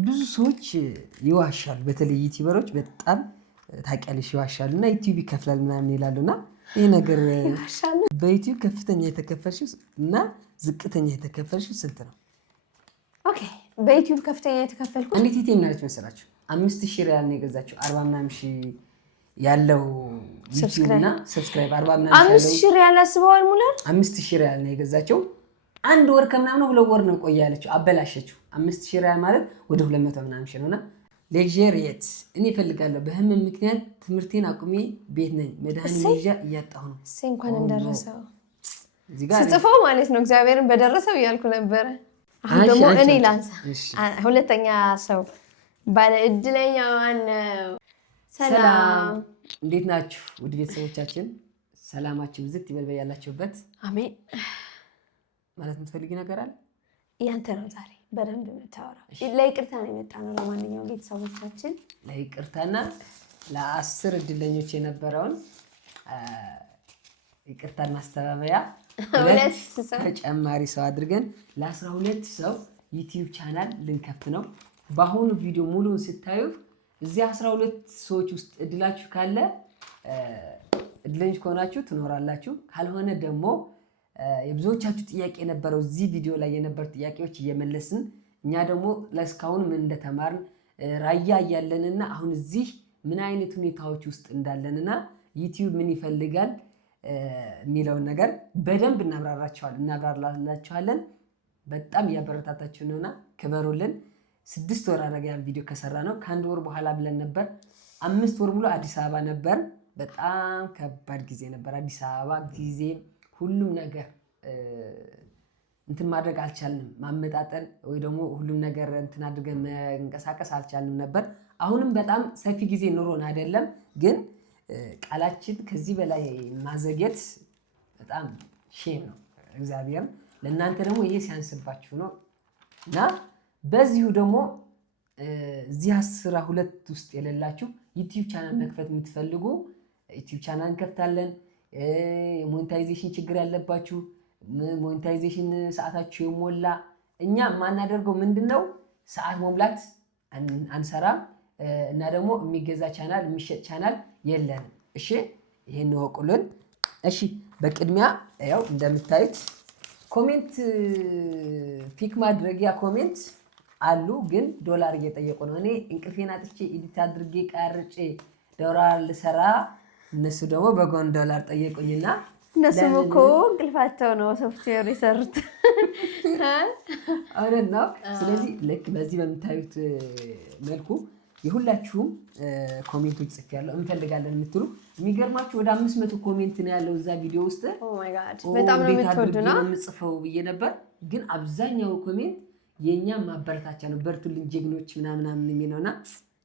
ብዙ ሰዎች ይዋሻሉ። በተለይ ዩቲዩበሮች በጣም ታውቂያለሽ ይዋሻሉ እና ዩቲዩብ ይከፍላል ምናምን ይላሉና ይሄ ነገር ይዋሻሉ። በዩቲዩብ ከፍተኛ የተከፈልሽው እና ዝቅተኛ የተከፈልሽው ስንት ነው? ኦኬ በዩቲዩብ ከፍተኛ የተከፈልኩት እንዴት ይቴ ምናለች መሰላችሁ? 5000 ሪያል ነው የገዛችው። 40 ምናምን ሺህ ያለው ዩቲዩብ እና ሰብስክራይብ 40 ምናምን 5000 ሪያል አስበዋል። ሙለር 5000 ሪያል ነው የገዛችው። አንድ ወር ከምናምን 2 ወር ነው ቆያ ያለችው። አበላሸችው። 5000 ሪያል ማለት ወደ 200 ምናምን ሺህ ነውና ሌክዠሪየት እኔ እፈልጋለሁ። በህመም ምክንያት ትምህርቴን አቁሜ ቤት ነኝ። መድኃኒት ይዤ እያጣሁ ነው። እንኳን እንደረሰው ስጽፈው ማለት ነው። እግዚአብሔርን በደረሰው እያልኩ ነበረ። አሁን ደግሞ እኔ ላንሳ። ሁለተኛ ሰው ባለ እድለኛ ማነው? ሰላም እንዴት ናችሁ ውድ ቤተሰቦቻችን? ሰላማችሁ ብዝት ይበል በያላችሁበት። አሜን። ማለት የምትፈልጊ ነገር አለ? ያንተ ነው ዛሬ በደንብ የምታወራው። ለይቅርታ ነው የመጣነው። ለማንኛውም ቤተሰቦቻችን ለይቅርታና ለ10 እድለኞች የነበረውን ይቅርታን ማስተባበያ ሁለት ተጨማሪ ሰው አድርገን ለ12 ሰው ዩቲዩብ ቻናል ልንከፍት ነው። በአሁኑ ቪዲዮ ሙሉውን ስታዩት እዚህ 12 ሰዎች ውስጥ እድላችሁ ካለ እድለኞች ከሆናችሁ ትኖራላችሁ። ካልሆነ ደግሞ የብዙዎቻችሁ ጥያቄ የነበረው እዚህ ቪዲዮ ላይ የነበሩ ጥያቄዎች እየመለስን እኛ ደግሞ ለእስካሁን ምን እንደተማርን ራያ እያለንና አሁን እዚህ ምን አይነት ሁኔታዎች ውስጥ እንዳለንና ዩቲዩብ ምን ይፈልጋል የሚለውን ነገር በደንብ እናብራራላችኋለን። በጣም እያበረታታችሁ ነውና ክበሩልን። 6 ወር አረጋ ያን ቪዲዮ ከሰራ ነው። ከአንድ ወር በኋላ ብለን ነበር። 5 ወር ሙሉ አዲስ አበባ ነበር። በጣም ከባድ ጊዜ ነበር። አዲስ አበባ ጊዜ ሁሉም ነገር እንትን ማድረግ አልቻልንም። ማመጣጠን ወይ ደግሞ ሁሉም ነገር እንትን አድርገን መንቀሳቀስ አልቻልንም ነበር። አሁንም በጣም ሰፊ ጊዜ ኑሮን አይደለም፣ ግን ቃላችን ከዚህ በላይ ማዘግየት በጣም ሼም ነው። እግዚአብሔር ለእናንተ ደግሞ ይሄ ሲያንስባችሁ ነው እና በዚሁ ደግሞ እዚህ 12 ውስጥ የሌላችሁ ዩቲዩብ ቻናል መክፈት የምትፈልጉ ዩቲዩብ ቻናል እንከፍታለን። የሞኔታይዜሽን ችግር ያለባችሁ ሞኔታይዜሽን ሰዓታችሁ የሞላ እኛ ማናደርገው ምንድነው ሰዓት መሙላት አንሰራም እና ደግሞ የሚገዛ ቻናል የሚሸጥ ቻናል የለንም። እሺ ይሄን ወቁልን። እሺ በቅድሚያ ያው እንደምታዩት ኮሜንት ፒክ ማድረጊያ ኮሜንት አሉ፣ ግን ዶላር እየጠየቁ ነው። እኔ እንቅልፌን አጥቼ ኤዲት አድርጌ ቀርጬ ዶላር ልሰራ እነሱ ደግሞ በጎን ዶላር ጠየቁኝና እነሱም እኮ እንቅልፋቸው ነው ሶፍትዌር የሰሩት አይደል ነው። ስለዚህ ልክ በዚህ በምታዩት መልኩ የሁላችሁም ኮሜንቶች ጽፌያለሁ። እንፈልጋለን የምትሉ የሚገርማችሁ ወደ 500 ኮሜንት ነው ያለው እዛ ቪዲዮ ውስጥ። ኦ ማይ ጋድ በጣም ነው የምትወዱና የምጽፈው ብዬ ነበር፣ ግን አብዛኛው ኮሜንት የኛ ማበረታቻ ነው። በርቱልን ጀግኖች ምናምን የሚለውና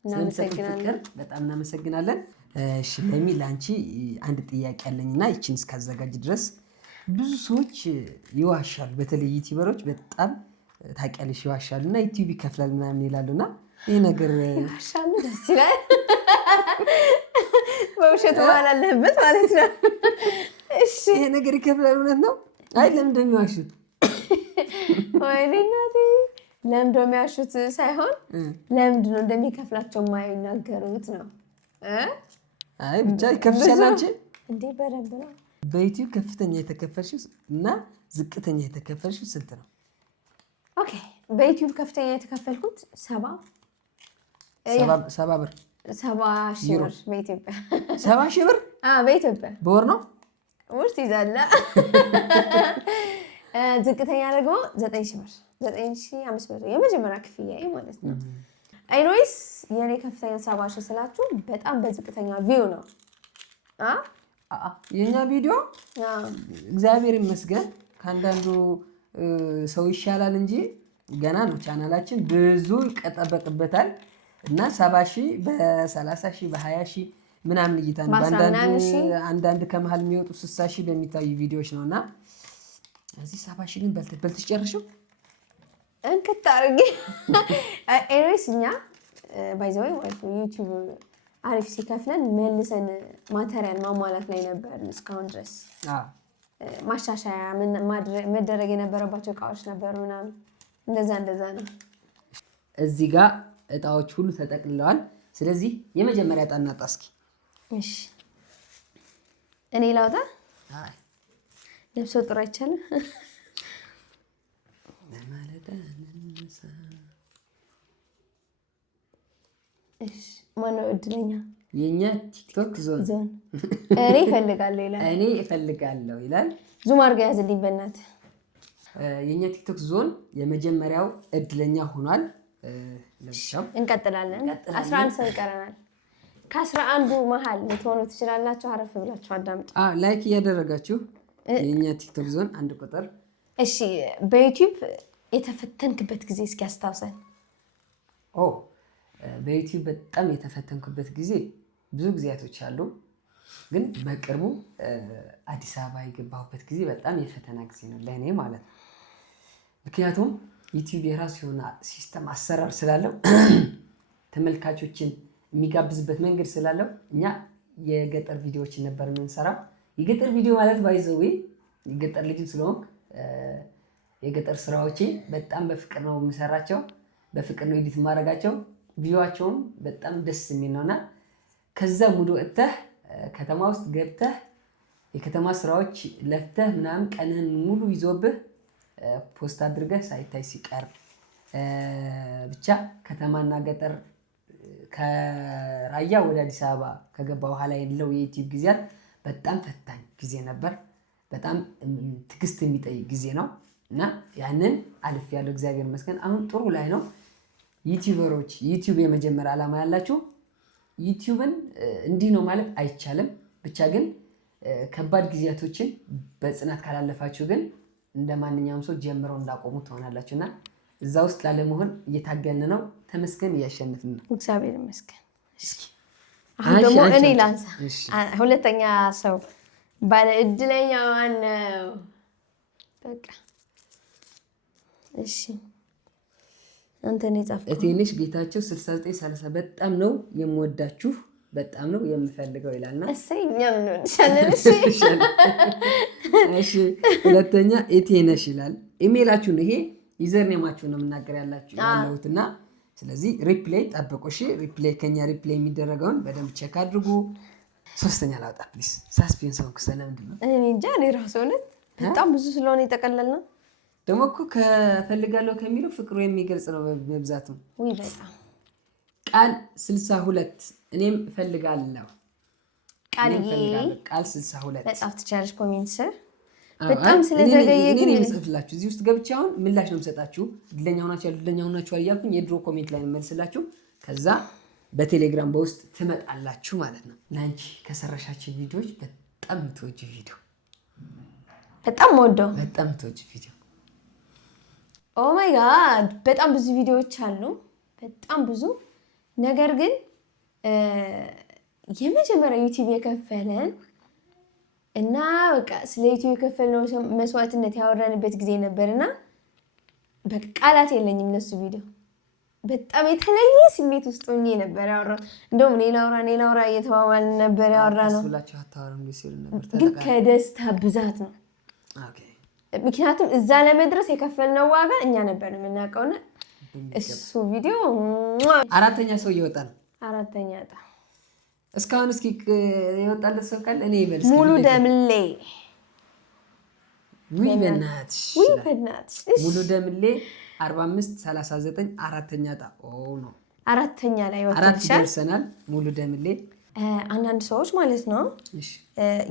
እናመሰግናለን። በጣም እናመሰግናለን። እሺ ለሚ ላንቺ አንድ ጥያቄ አለኝና ይቺን እስካዘጋጅ ድረስ ብዙ ሰዎች ይዋሻሉ። በተለይ ዩቲዩበሮች በጣም ታውቂያለሽ ይዋሻሉና ዩቲዩብ ይከፍላል ምናምን ይላሉና ይሄ ነገር ይዋሻሉ። ደስ ይላል። በውሸት መሀል አለህበት ማለት ነው። እሺ ይሄ ነገር ይከፍላል እውነት ነው? አይ ለምንድን ነው የሚዋሹት? ወይኔ እናቴ ለምንድን ነው የሚዋሹት ሳይሆን ለምንድን ነው እንደሚከፍላቸው የማይናገሩት ነው። አይ ብቻ ይከፍላል አንቺ እንዴ በደንብ ነው። በዩቲዩብ ከፍተኛ የተከፈልሽው እና ዝቅተኛ የተከፈልሽው ስንት ነው? ኦኬ በዩቲዩብ ከፍተኛ የተከፈልኩት 70 ብር 70,000 ብር በኢትዮጵያ 70,000 ብር በኢትዮጵያ በወር ነው ውስጥ ይዛለ። ዝቅተኛ ደግሞ 9,000 ብር 9,500 የመጀመሪያ ክፍያዬ ማለት ነው። አይኖይስ የኔ ከፍተኛ 70,000 ስላችሁ በጣም በዝቅተኛ ቪው ነው። የኛ ቪዲዮ እግዚአብሔር ይመስገን ከአንዳንዱ ሰው ይሻላል እንጂ ገና ነው። ቻናላችን ብዙ ይጠበቅበታል እና 70,000 በ30,000 በ20,000 ምናምን እይታ ነው። አንዳንድ ከመሃል የሚወጡ 60,000 በሚታዩ ቪዲዮዎች ነውና እዚህ 70,000 ግን በልተሽ ጨርሽው እንክት አድርጌ ኤኒዌይስ እኛ ባይ ዘ ወይ ማለት ነው ዩቲዩብ አሪፍ ሲከፍለን መልሰን ማቴሪያል ማሟላት ላይ ነበር እስካሁን ድረስ። ማሻሻያ መደረግ የነበረባቸው እቃዎች ነበሩ ምናምን እንደዛ ነው። እዚህ ጋር እጣዎች ሁሉ ተጠቅልለዋል። ስለዚህ የመጀመሪያ እጣ እናውጣ እስኪ። እሺ እኔ ላውጣ? አይ ነፍሰ ጡር አይቻልም። እሺ ማነው እድለኛ? የኛ ቲክቶክ ዞን እኔ እፈልጋለሁ ይላል። እኔ እፈልጋለሁ ይላል። ዙም አድርጋ ያዝልኝ በእናትህ። የኛ ቲክቶክ ዞን የመጀመሪያው እድለኛ ሆኗል። ለብቻው እንቀጥላለን። 11 ሰው ይቀረናል። ከ11ዱ መሀል ልትሆኑ ትችላላችሁ። አረፍ ብላችሁ አዳምጡ። ላይክ እያደረጋችሁ የኛ ቲክቶክ ዞን አንድ ቁጥር። እሺ በዩቲዩብ የተፈተንክበት ጊዜ እስኪ አስታውሰን። በዩቲዩብ በጣም የተፈተንኩበት ጊዜ ብዙ ጊዜያቶች አሉ። ግን በቅርቡ አዲስ አበባ የገባሁበት ጊዜ በጣም የፈተና ጊዜ ነው ለእኔ ማለት ነው። ምክንያቱም ዩቲዩብ የራሱ የሆነ ሲስተም አሰራር ስላለው ተመልካቾችን የሚጋብዝበት መንገድ ስላለው እኛ የገጠር ቪዲዮዎችን ነበር የምንሰራው። የገጠር ቪዲዮ ማለት ባይዘዌ የገጠር ልጅም ስለሆንኩ የገጠር ስራዎቼ በጣም በፍቅር ነው የምሰራቸው፣ በፍቅር ነው ኤዲት የማደርጋቸው። ቪዲዮዋቸውም በጣም ደስ የሚል ነውና ከዛ ሙሉ ወጥተህ ከተማ ውስጥ ገብተህ የከተማ ስራዎች ለፍተህ ምናምን ቀንህን ሙሉ ይዞብህ ፖስት አድርገህ ሳይታይ ሲቀር ብቻ ከተማና ገጠር ከራያ ወደ አዲስ አበባ ከገባ በኋላ ያለው የዩቲዩብ ጊዜያት በጣም ፈታኝ ጊዜ ነበር። በጣም ትዕግስት የሚጠይቅ ጊዜ ነው እና ያንን አልፍ ያለው እግዚአብሔር ይመስገን አሁን ጥሩ ላይ ነው። ዩቲዩበሮች ዩቲዩብ የመጀመሪያ ዓላማ ያላችሁ ዩቲዩብን እንዲህ ነው ማለት አይቻልም። ብቻ ግን ከባድ ጊዜያቶችን በጽናት ካላለፋችሁ ግን እንደ ማንኛውም ሰው ጀምረው እንዳቆሙ ትሆናላችሁ እና እዛ ውስጥ ላለመሆን እየታገልን ነው። ተመስገን እያሸነፍን ነው። እግዚአብሔር ይመስገን። አሁን ደግሞ እኔ ላንሳ። ሁለተኛ ሰው ባለ እድለኛ ማነው? በቃ እሺ አንተ ነው የጻፍከው። እቴነሽ ጌታቸው 6930 በጣም ነው የምወዳችሁ በጣም ነው የምፈልገው ይላልና እሰይ እኛም እንወድሻለን። እሺ ሁለተኛ እቴነሽ ይላል። ኢሜላችሁን ይሄ ዩዘር ኔማችሁን ነው የምናገር ያለሁትና ስለዚህ ሪፕሌይ ጠብቁ። እሺ ሪፕሌይ ከኛ ሪፕሌይ የሚደረገውን በደንብ ቼክ አድርጉ። ሶስተኛ ላውጣ ፕሊዝ። ሳስፔንስ ነው ስለምንድን ነው? እኔ እንጃ እኔ ራሱ ሆነ በጣም ብዙ ስለሆነ የጠቀለልነው ደግሞ እኮ ከፈልጋለሁ ከሚለው ፍቅሩ የሚገልጽ ነው በብዛቱ። ወይ በጣም ቃል 62 እኔም እፈልጋለሁ። ቃል 62 መጻፍ ትችላለሽ ኮሜንት ስር። በጣም ስለዘገየ ግን እኔ የምጽፍላችሁ እዚህ ውስጥ ገብቼ አሁን ምላሽ ነው የምሰጣችሁ። እድለኛ ሆናችኋል እያልኩኝ የድሮ ኮሜንት ላይ መልስላችሁ ከዛ በቴሌግራም በውስጥ ትመጣላችሁ ማለት ነው። ለአንቺ ከሰራሻቸው ቪዲዮዎች በጣም የምትወጂ ቪዲዮ በጣም ወደው በጣም የምትወጂ ቪዲዮ ኦ ማይ ጋድ በጣም ብዙ ቪዲዮዎች አሉ፣ በጣም ብዙ። ነገር ግን የመጀመሪያ ዩቲዩብ የከፈለን እና በቃ ስለ ዩቲዩብ የከፈልነው መስዋዕትነት ያወራንበት ጊዜ ነበርና በቃ ቃላት የለኝም ለሱ ቪዲዮ። በጣም የተለየ ስሜት ውስጥ ሆኜ ነበር ያወራው። እንደውም እኔ ላውራ እየተባባልን ነበር ያወራነው፣ ግን ከደስታ ብዛት ነው። ምክንያቱም እዛ ለመድረስ የከፈልነው ዋጋ እኛ ነበር የምናውቀውና እሱ ቪዲዮ አራተኛ ሰው እየወጣ ነው። አራተኛ ዕጣ እስካሁን እስኪ የወጣለት ሰው ካለ እኔ ይበልስ ሙሉ ደምሌ በእናትሽ ሙሉ ደምሌ 4539 አራተኛ ዕጣ ነው። አራተኛ ላይ ወጣሻል። አራት ደርሰናል። ሙሉ ደምሌ አንዳንድ ሰዎች ማለት ነው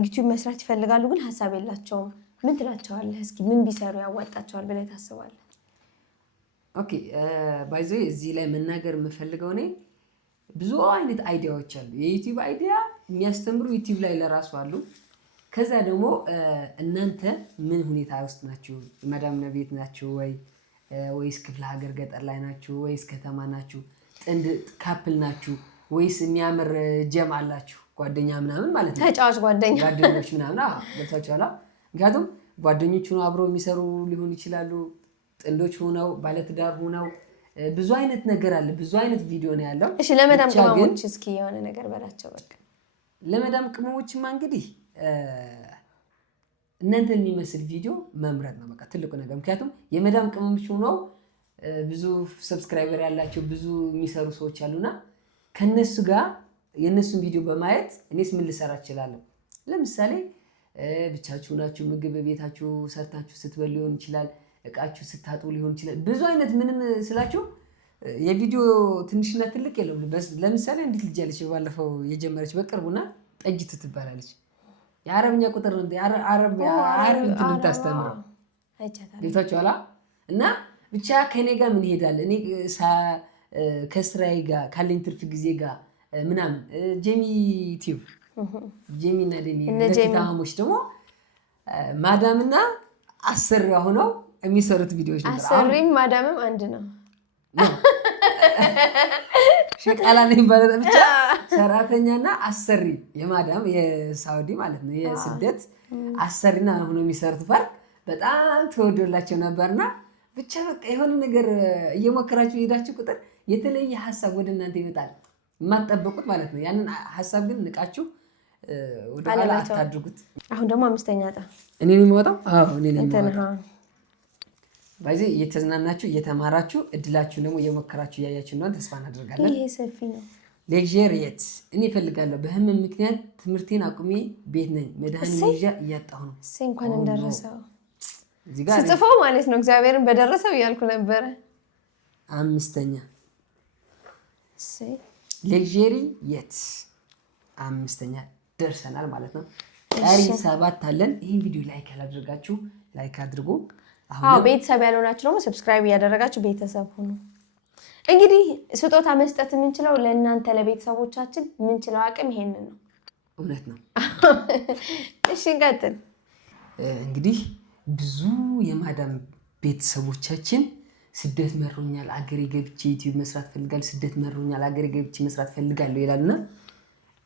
ዩቲዩብ መስራት ይፈልጋሉ፣ ግን ሀሳብ የላቸውም። ምን ትላቸዋለህ? እስኪ ምን ቢሰሩ ያዋጣቸዋል ብለህ ታስባለህ? ኦኬ ባይዘ እዚህ ላይ መናገር የምፈልገው እኔ ብዙ አይነት አይዲያዎች አሉ። የዩቲዩብ አይዲያ የሚያስተምሩ ዩቲዩብ ላይ ለራሱ አሉ። ከዛ ደግሞ እናንተ ምን ሁኔታ ውስጥ ናችሁ? መዳም ቤት ናችሁ ወይስ ክፍለ ሀገር ገጠር ላይ ናችሁ ወይስ ከተማ ናችሁ? ጥንድ ካፕል ናችሁ ወይስ የሚያምር ጀም አላችሁ? ጓደኛ ምናምን ማለት ነው። ተጫዋች ጓደኞች ምናምን ገብታችኋል። ምክንያቱም ጓደኞች ሆነው አብረው የሚሰሩ ሊሆኑ ይችላሉ። ጥንዶች ሆነው ባለትዳር ሆነው ብዙ አይነት ነገር አለ። ብዙ አይነት ቪዲዮ ነው ያለው። እሺ ለመዳም ቅመሞች እስኪ የሆነ ነገር በላቸው። በቃ ለመዳም ቅመሞችማ እንግዲህ እናንተ የሚመስል ቪዲዮ መምረጥ ነው በቃ ትልቁ ነገር። ምክንያቱም የመዳም ቅመሞች ሆነው ብዙ ሰብስክራይበር ያላቸው ብዙ የሚሰሩ ሰዎች አሉና ከነሱ ጋር የነሱን ቪዲዮ በማየት እኔስ ምን ልሰራ እችላለሁ? ለምሳሌ ብቻችሁ ናችሁ ምግብ ቤታችሁ ሰርታችሁ ስትበሉ ሊሆን ይችላል፣ እቃችሁ ስታጥቡ ሊሆን ይችላል። ብዙ አይነት ምንም ስላችሁ የቪዲዮ ትንሽና ትልቅ የለውም። ለምሳሌ እንዴት ልጅ አለች ባለፈው የጀመረች በቅርቡና ጠጅት ትባላለች። የአረብኛ ቁጥር ነው አረብ እንትን ታስተምረው ጌታችሁ አላ እና ብቻ ከኔ ጋር ምን ይሄዳል እኔ ከስራዬ ጋር ካለኝ ትርፍ ጊዜ ጋር ምናምን ጄሚ ቲዩብ ጄሚና ደሚ ለኪታሞች ደግሞ ማዳምና አሰሪዋ ሆነው የሚሰሩት ቪዲዮዎች ነበር። አሰሪም ማዳምም አንድ ነው። ሸቃላ ነኝ ባለ ብቻ ሰራተኛና አሰሪ የማዳም የሳውዲ ማለት ነው የስደት አሰሪና ሆነው የሚሰሩት ፓርት በጣም ተወዶላቸው ነበርና ብቻ በቃ የሆነ ነገር እየሞከራችሁ ሄዳችሁ ቁጥር የተለየ ሀሳብ ወደ እናንተ ይመጣል የማትጠብቁት ማለት ነው። ያንን ሀሳብ ግን ንቃችሁ ወደ ኋላ አታድርጉት። አሁን ደግሞ አምስተኛ ዕጣ እኔ ነኝ የምወጣው። አዎ እኔ ነኝ የምወጣው። በዚህ እየተዝናናችሁ እየተማራችሁ እድላችሁን ደግሞ እየሞከራችሁ እያያችሁ እንደሆነ ተስፋ እናደርጋለን። ይሄ ሰፊ ነው። ሌክዠሪየት እኔ እፈልጋለሁ። በህመም ምክንያት ትምህርቴን አቁሜ ቤት ነኝ። መድኃኒት ይዤ እያጣሁ ነው። እሰይ እንኳን እንደረሰው ስጽፈው ማለት ነው። እግዚአብሔርን በደረሰው እያልኩ ነበረ። አምስተኛ ሌክዠሪየት አምስተኛ ደርሰናል ማለት ነው። ቀሪ 7 አለን። ይህን ቪዲዮ ላይክ ያላደረጋችሁ ላይክ አድርጉ። አዎ ቤተሰብ ያልሆናችሁ ደግሞ ሰብስክራይብ እያደረጋችሁ ቤተሰብ ሁኑ። እንግዲህ ስጦታ መስጠት የምንችለው ለእናንተ ለቤተሰቦቻችን የምንችለው አቅም ይሄንን ነው። እውነት ነው። እሺ እንቀጥል። እንግዲህ ብዙ የማዳም ቤተሰቦቻችን ስደት መሮኛል አገሬ ገብቼ ዩቲዩብ መስራት ፈልጋለሁ፣ ስደት መሮኛል አገሬ ገብቼ መስራት ፈልጋለሁ ይላልና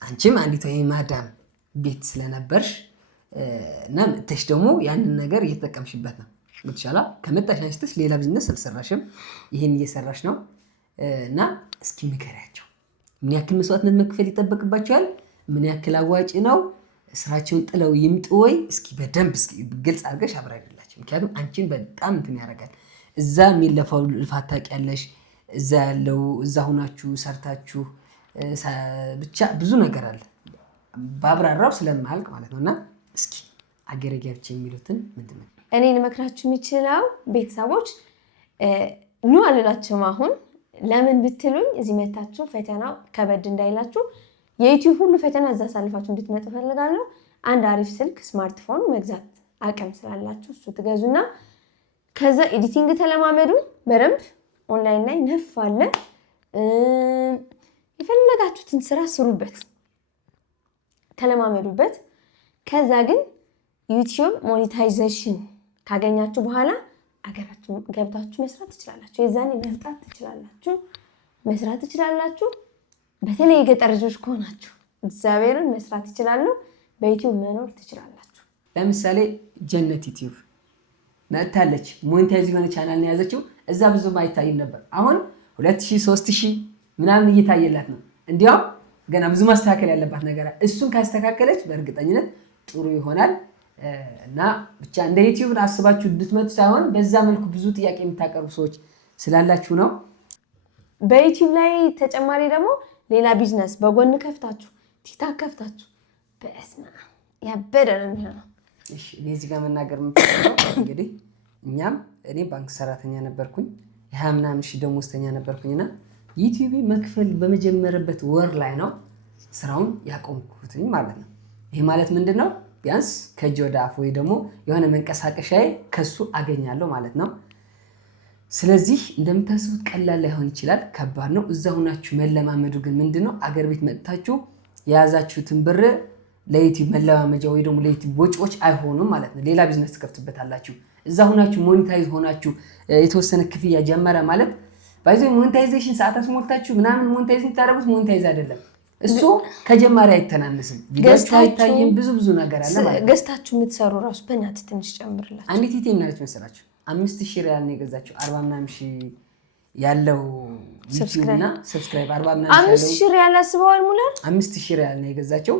አንቺም አንዲቷ የማዳም ቤት ስለነበርሽ እና መጥተሽ ደግሞ ያንን ነገር እየተጠቀምሽበት ነው። ብትሻላ ከመጣሽ አንስተሽ ሌላ ቢዝነስ አልሰራሽም፣ ይሄን እየሰራሽ ነው። እና እስኪ ምከሪያቸው። ምን ያክል መስዋዕትነት መክፈል ይጠበቅባቸዋል? ምን ያክል አዋጭ ነው? ስራቸውን ጥለው ይምጡ ወይ? እስኪ በደንብ እስኪ ግልጽ አድርገሽ አብራሪላቸው። ምክንያቱም አንቺን በጣም እንትን ያደርጋል። እዛ የሚለፋው ልፋት ታውቂያለሽ። እዛ ያለው እዛ ሁናችሁ ሰርታችሁ ብቻ ብዙ ነገር አለ ባብራራው ስለማያልቅ ማለት ነውና እስኪ አገሬ ገብቼ የሚሉትን ምንድን ነው? እኔ ልመክራችሁ የሚችለው ቤተሰቦች ኑ አልላችሁም። አሁን ለምን ብትሉኝ እዚህ መታችሁ ፈተናው ከበድ እንዳይላችሁ የዩቲዩብ ሁሉ ፈተና እዛ አሳልፋችሁ እንድትመጡ ፈልጋለሁ። አንድ አሪፍ ስልክ ስማርትፎን መግዛት አቅም ስላላችሁ እሱ ትገዙና ከዛ ኤዲቲንግ ተለማመዱ በደንብ። ኦንላይን ላይ ነፍ አለ። የፈለጋችሁትን ስራ ስሩበት፣ ተለማመዱበት። ከዛ ግን ዩቲዩብ ሞኔታይዜሽን ካገኛችሁ በኋላ አገራችሁ ገብታችሁ መስራት ትችላላችሁ። የዛኔ መፍጣት ትችላላችሁ፣ መስራት ትችላላችሁ። በተለይ የገጠር ልጆች ከሆናችሁ እግዚአብሔርን መስራት ይችላሉ። በዩቲዩብ መኖር ትችላላችሁ። ለምሳሌ ጀነት ዩቲዩብ መጥታለች። ሞኔታይዝ የሆነ ቻናል ነው የያዘችው። እዛ ብዙም አይታይም ነበር። አሁን 2000 3000 ምናምን እየታየላት ነው። እንዲያውም ገና ብዙ ማስተካከል ያለባት ነገር እሱን ካስተካከለች በእርግጠኝነት ጥሩ ይሆናል። እና ብቻ እንደ ዩቲዩብ አስባችሁ እንድትመጡ ሳይሆን በዛ መልኩ ብዙ ጥያቄ የምታቀርቡ ሰዎች ስላላችሁ ነው። በዩቲዩብ ላይ ተጨማሪ ደግሞ ሌላ ቢዝነስ በጎን ከፍታችሁ ቲክታክ ከፍታችሁ በስማ ያበደ ነው የሚሆነው። እሺ እኔ እዚህ ጋር መናገር የምፈልገው እንግዲህ እኔ ባንክ ሰራተኛ ነበርኩኝ፣ የ20 ምናምን ሺህ ደሞዝተኛ ነበርኩኝና ዩቲዩብ መክፈል በመጀመረበት ወር ላይ ነው ስራውን ያቆምኩትኝ ማለት ነው። ይሄ ማለት ምንድነው? ቢያንስ ከእጅ ወደ አፍ ወይ ደግሞ የሆነ መንቀሳቀሻዬ ከሱ አገኛለሁ ማለት ነው። ስለዚህ እንደምታስቡት ቀላል ላይሆን ይችላል፣ ከባድ ነው። እዛ ሁናችሁ መለማመዱ ግን ምንድነው አገር ቤት መጥታችሁ የያዛችሁትን ብር ለዩቲዩብ መለማመጃ ወይ ደግሞ ለዩቲዩብ ወጪዎች አይሆኑም ማለት ነው። ሌላ ቢዝነስ ትከፍቱበታላችሁ። እዛ ሁናችሁ ሞኔታይዝ ሆናችሁ የተወሰነ ክፍያ ጀመረ ማለት ባይዘው ሞኔታይዜሽን ሰዓት አስሞልታችሁ ምናምን ሞኔታይዝ ታደርጉት ሞኔታይዝ አይደለም። እሱ ከጀማሪ አይተናነስም። ቪዲዮዎች አይታይም፣ ብዙ ነገር አለ ማለት ነው። ገዝታችሁ የምትሰሩ ራሱ በእናትህ ትንሽ ጨምርላችሁ። አንዲት ዩቲዩብ ምናለች መሰላችሁ 5000 ሪያል ነው የገዛችው። 40 ምናምን ሺህ ያለው ዩቲዩብ እና ሰብስክራይብ 40 ምናምን 5000 ሪያል አስበዋል። ሙላር 5000 ሪያል ነው የገዛችው።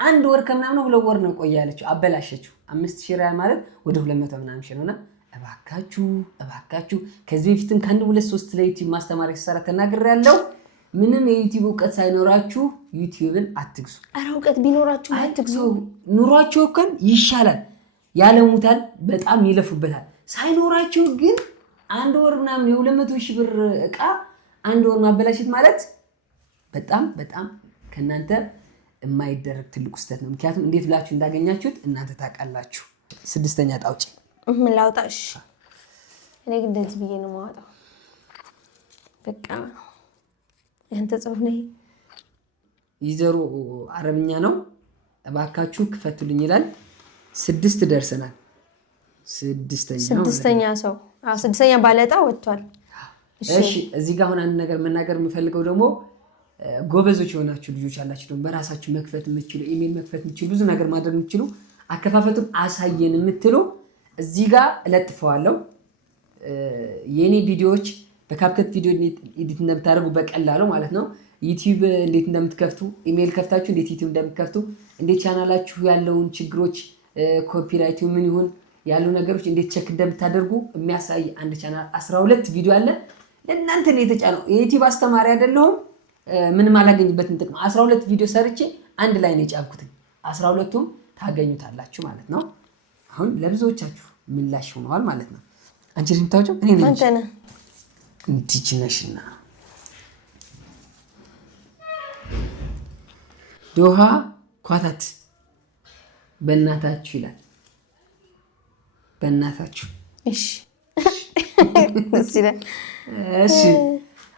አንድ ወር ከምናምን 2 ወር ነው ቆያ ያለችው። አበላሸችው። 5000 ሪያል ማለት ወደ 200 ምናምን ሺህ ነውና እባካችሁ ከዚህ በፊትም ከአንድ 2-3 ለዩቲዩብ ማስተማሪያ ሲሰራ ተናግሬያለሁ። ምንም የዩቲዩብ እውቀት ሳይኖራችሁ ዩቲዩብን አትግዙ። ኧረ እውቀት ቢኖራችሁ አትግዙ። ኑሯቸው እንኳን ይሻላል፣ ያለሙታል፣ በጣም ይለፉበታል። ሳይኖራቸው ግን 1 ወር ምናምን የ200,000 ብር እቃ 1 ወር ማበላሸት ማለት በጣም ከእናንተ የማይደረግ ትልቁ ስህተት ነው። ምክንያቱም እንዴት ብላችሁ እንዳገኛችሁት እናንተ ታውቃላችሁ። 6ኛ ጣውጭ ምን ላውጣሽ? እኔ ግን እንደዚህ ብዬ ነው የማወጣው። በቃ ያንተ ጽሑፍ ነው። ይዘሩ አረብኛ ነው። እባካችሁ ክፈቱልኝ ይላል። 6 ደርሰናል። 6ኛ ሰው 6ኛ ባለዕጣ ወጥቷል። እሺ እዚህ ጋር አሁን አንድ ነገር መናገር የምፈልገው ደግሞ ጎበዞች የሆናችሁ ልጆች አላችሁ፣ ደግሞ በራሳችሁ መክፈት የምትችሉ ኢሜል መክፈት የምትችሉ ብዙ ነገር ማድረግ የምትችሉ አከፋፈቱን አሳየን የምትሉ እዚህ ጋር እለጥፈዋለሁ። የኔ ቪዲዮዎች በካፕከት ቪዲዮ ኤዲት እንደምታደርጉ በቀላሉ ማለት ነው። ዩቲዩብ እንዴት እንደምትከፍቱ፣ ኢሜል ከፍታችሁ እንዴት ዩቲዩብ እንደምትከፍቱ፣ እንዴት ቻናላችሁ ያለውን ችግሮች ኮፒራይት ምን ይሁን ያሉ ነገሮች እንዴት ቼክ እንደምታደርጉ የሚያሳይ አንድ ቻናል 12 ቪዲዮ አለ። ለእናንተ ነው የተጫነው። የዩቲዩብ አስተማሪ አይደለሁም፣ ምንም አላገኝበትም ጥቅም። 12 ቪዲዮ ሰርቼ አንድ ላይ ነው የጫንኩት። 12ቱም ታገኙታላችሁ ማለት ነው። አሁን ለብዙዎቻችሁ ምላሽ ሆነዋል ማለት ነው። አንቺ ልምታውጭው እኔ ነኝ እንዲችነሽና ዶሃ ኳታት በእናታችሁ ይላል። በእናታችሁ እሺ እሺ።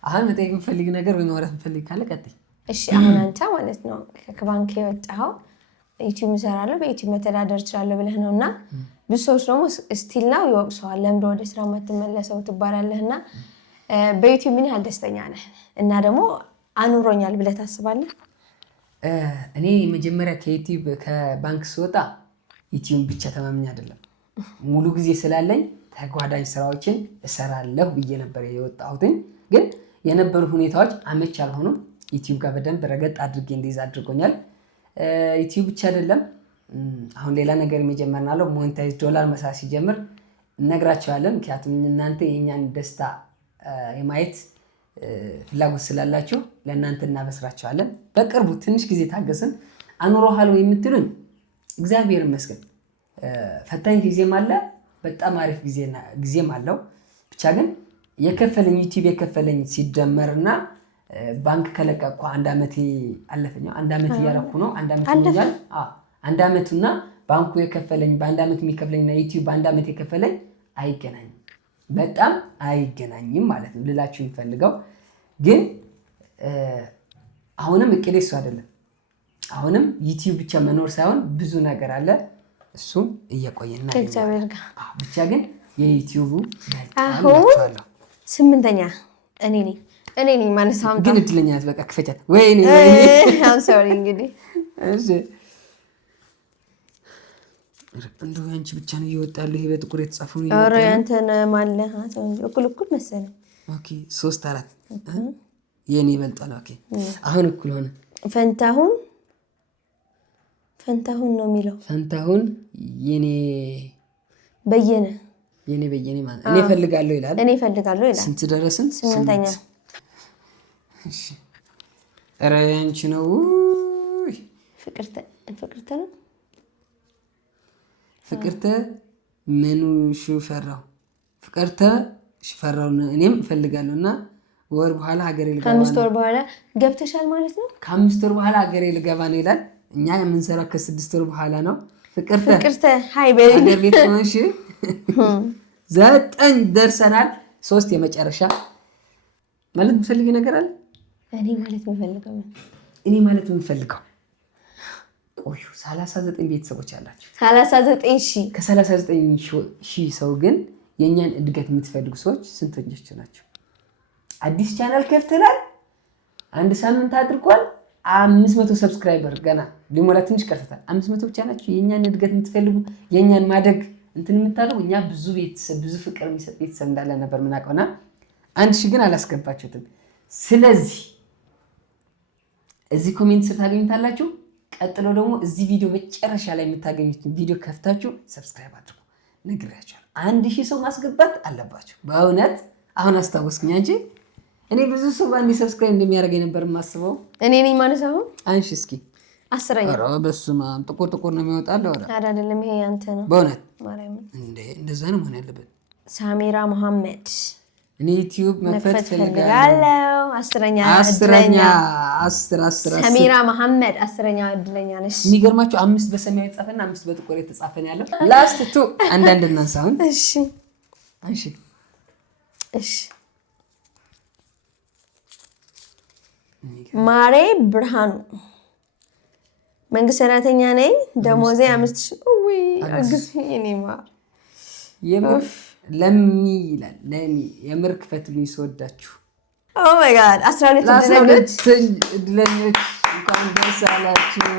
አሁን መጠየቅ የምፈልግ ነገር ወይ ማውራት የምፈልግ ካለ ቀጥይ። እሺ አሁን አንተ ማለት ነው ከባንክ የወጣኸው ዩቲዩብ እሰራለሁ በዩቲዩብ መተዳደር እችላለሁ ብለህ ነው እና ብዙ ሰዎች ደግሞ ስቲል ነው ይወቅሰዋል። ለምንድን ወደ ስራ የማትመለሰው ትባላለህ እና በዩቲዩብ ምን ያህል ደስተኛ ነህ እና ደግሞ አኑሮኛል ብለህ ታስባለህ? እኔ መጀመሪያ ከዩቲዩብ ከባንክ ስወጣ ዩቲዩብ ብቻ ተማምኜ አይደለም፣ ሙሉ ጊዜ ስላለኝ ተጓዳኝ ስራዎችን እሰራለሁ ብዬ ነበር የወጣሁትኝ። ግን የነበሩ ሁኔታዎች አመች አልሆኑም። ዩቲዩብ ጋር በደንብ ረገጥ አድርጌ እንዲይዝ አድርጎኛል። ዩቲዩብ ብቻ አይደለም፣ አሁን ሌላ ነገር የሚጀመርናለው ሞኔታይዝ ዶላር መስራት ሲጀምር እነግራቸዋለን። ምክንያቱም እናንተ የእኛን ደስታ የማየት ፍላጎት ስላላችሁ ለእናንተ እናበስራቸዋለን። በቅርቡ ትንሽ ጊዜ ታገስን። አኑሮሃል ወይ የምትሉን እግዚአብሔር ይመስገን ፈታኝ ጊዜም አለ፣ በጣም አሪፍ ጊዜም አለው። ብቻ ግን የከፈለኝ ዩቲዩብ የከፈለኝ ሲደመርና ባንክ ከለቀቅኩ 1 ዓመቴ አለፈኝ። 1 ዓመት እያረኩ ነው። 1 ዓመት ይኛል። 1 ዓመቱና ባንኩ የከፈለኝ በ1 ዓመት የሚከፈለኝና ዩቲዩብ በ1 ዓመት የከፈለኝ አይገናኝም፣ በጣም አይገናኝም ማለት ነው ልላችሁ የሚፈልገው። ግን አሁንም እቅዴ እሱ አይደለም። አሁንም ዩቲዩብ ብቻ መኖር ሳይሆን ብዙ ነገር አለ። እሱም እየቆየና ከእግዚአብሔር ጋር ብቻ ግን የዩቲዩቡ አሁን 8ኛ እኔ ነኝ ማለት ሳምንት ግን እድለኛ ናት። በቃ ክፈቻት ወይ እኔ አም ሶሪ እንግዲህ እሺ እንደው አንቺ ብቻ ነው እየወጣሉ። ይሄ በጥቁር የተጻፈው ነው። ኧረ አንተን ማለህ እኩል መሰለኝ። ኦኬ 3-4 የኔ ይበልጣል። ኦኬ አሁን እኩል ሆነ። ፈንታሁን ነው የሚለው። ፈንታሁን የኔ በየነ ማለት እኔ እፈልጋለሁ ይላል። ስንት ደረስን? 8ኛ። እሺ ኧረ አንቺ ነው ፍቅርተ ምኑ ሽፈራው እኔም እፈልጋለሁ እና ወር በኋላ ሀገሬ ልገባ ነው። 5 ወር በኋላ ገብተሻል ማለት ነው። 5 ወር በኋላ ሀገሬ ልገባ ነው ይላል። እኛ የምንሰራው ከ6 ወር በኋላ ነው። ፍቅርተ ሃይ በይ ሀገር ቤት ሆንሽ። 9 ደርሰናል። 3 የመጨረሻ ማለት የምፈልገው ነገር አለ። እኔ ማለት የምፈልገው ቆዩ 39 ቤተሰቦች አላችሁ። 39,000 ከ39,000 ሰው ግን የእኛን እድገት የምትፈልጉ ሰዎች ስንቶቻችሁ ናቸው? አዲስ ቻናል ከፍተናል። 1 ሳምንት አድርጓል። 500 ሰብስክራይበር ገና ሊሞላ ትንሽ ቀርቶታል። 500 ብቻ ናችሁ የእኛን እድገት የምትፈልጉ የእኛን ማደግ እንትን የምታደርጉ። እኛ ብዙ ቤተሰብ ብዙ ፍቅር የሚሰጥ ቤተሰብ እንዳለ ነበር ምናውቀውና 1000 ግን አላስገባችሁትም። ስለዚህ እዚህ ኮሜንት ስር ታገኙታላችሁ። ቀጥሎ ደግሞ እዚህ ቪዲዮ መጨረሻ ላይ የምታገኙትን ቪዲዮ ከፍታችሁ ሰብስክራይብ አድርጉ። ነግራችኋል 1000 ሰው ማስገባት አለባችሁ በእውነት አሁን አስታወስኩኝ እንጂ እኔ ብዙ ሰው ባንዲ ሰብስክራይብ እንደሚያደርገኝ ነበር የማስበው እኔ ነኝ ማለት ነው አንቺ እስኪ 10ኛ ኧረ በስመ አብ ጥቁር ነው የሚወጣው አይደለም ይሄ ያንተ ነው በእውነት ማርያም እንደዛ ነው መሆን ያለበት ሳሚራ መሐመድ እኔ ዩቲዩብ መክፈት ፈልጋለሁ 10ኛ ሳሚራ መሐመድ 10ኛ እድለኛ ነሽ የሚገርማችሁ 5 በሰማያዊ የተጻፈና 5 በጥቁር የተጻፈ ነው ያለው ላስት ቱ አንዳንድ እናንሳውን እሺ ማሬ ብርሃኑ መንግስት ሰራተኛ ነኝ ደሞዜ 5000 ወይ አግዝኝማ ለሚ ይላል ለሚ የምር ክፈትልኝ ስወዳችሁ ኦ ማይ ጋድ 12 እድለኞች እንኳን ደስ አላችሁ